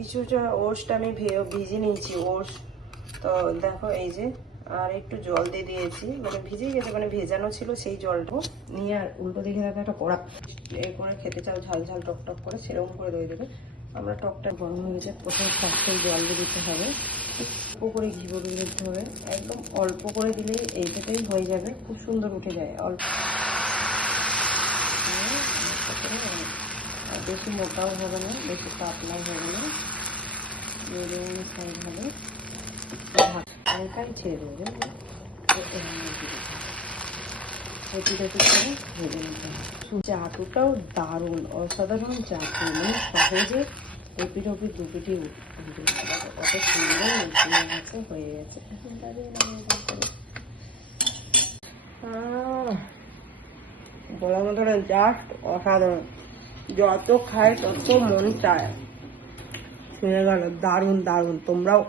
কিছুটা ওটস আমি ভিজে নিয়েছি ওটস। তো দেখো এই যে, আর একটু জল দিয়ে দিয়েছি, মানে ভিজে গেছে, মানে ভেজানো ছিল সেই জলটা নিয়ে। আর উল্টো দিকে দেখো একটা কড়া এ করে খেতে চাও ঝাল ঝাল টক টক করে, সেরকম করে দই দেবে। আমরা টকটা গরম হয়ে গেছে, প্রথমে ফার্স্টে জল দিয়ে দিতে হবে, অল্প করে ঘি দিয়ে দিতে হবে, একদম অল্প করে দিলেই এইটাতেই হয়ে যাবে, খুব সুন্দর উঠে যায় অল্প। আর বেশি মোটাও হবে না, বেশি পাতলাও হবে না, মিডিয়াম সাইজ হবে। হালকাই ছেড়ে দেবে, চাটুটাও দারুণ, অসাধারণ চাটু, মানে সহজে এপিট ওপিট দুপিটি উঠে কত সুন্দর উঠে গেছে, হয়ে গেছে। বলার মতো না, জাস্ট অসাধারণ, যত খায় তত মন চায়, শুনে গেল দারুণ দারুণ। তোমরাও